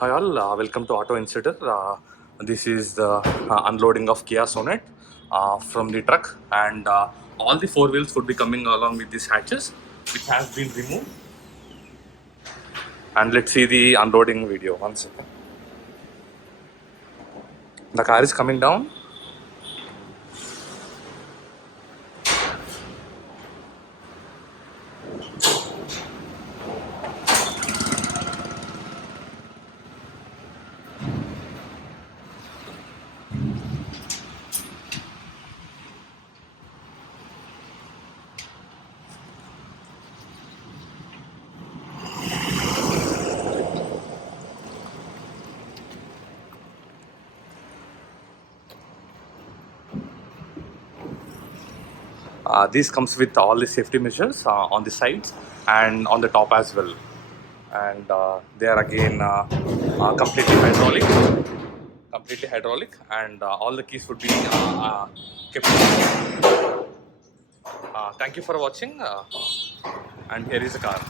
Hi all, welcome to Auto Insider. This is the unloading of Kia Sonet from the truck, and all the four wheels would be coming along with these hatches, which has been removed. And let's see the unloading video. One second. The car is coming down. This comes with all the safety measures on the sides and on the top as well. And they are again completely hydraulic, and all the keys would be kept. Thank you for watching, and here is the car.